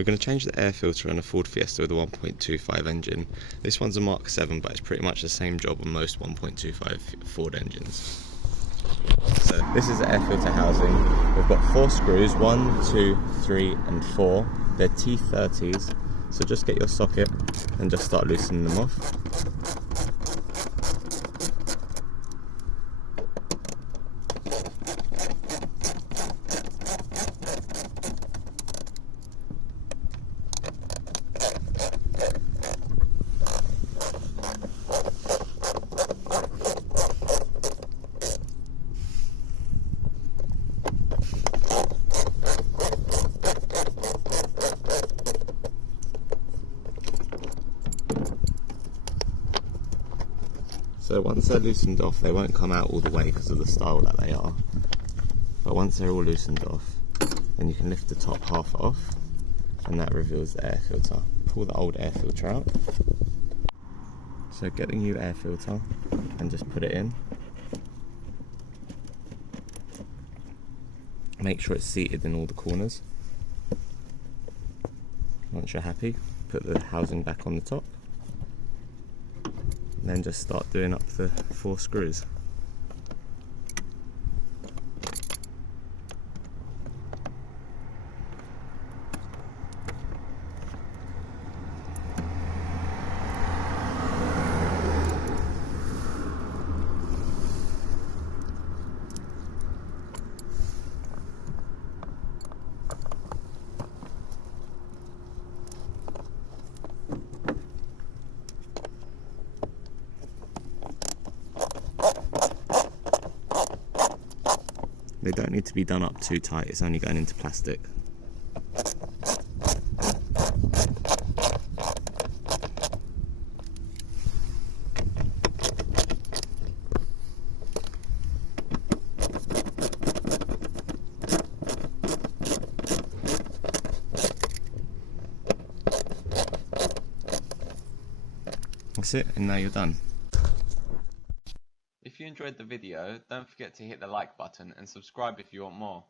We're going to change the air filter on a Ford Fiesta with a 1.25 engine. This one's a Mark 7, but it's pretty much the same job on most 1.25 Ford engines. So this is the air filter housing. We've got 4 screws, 1, 2, 3 and 4. They're T30s, so just get your socket and just start loosening them off. So once they're loosened off, they won't come out all the way because of the style that they are. But once they're all loosened off, then you can lift the top half off, and that reveals the air filter. Pull the old air filter out. So get the new air filter and just put it in. Make sure it's seated in all the corners. Once you're happy, put the housing back on the top. Then just start doing up the 4 screws. They don't need to be done up too tight, it's only going into plastic. That's it, and now you're done. If you enjoyed the video, don't forget to hit the like button and subscribe if you want more.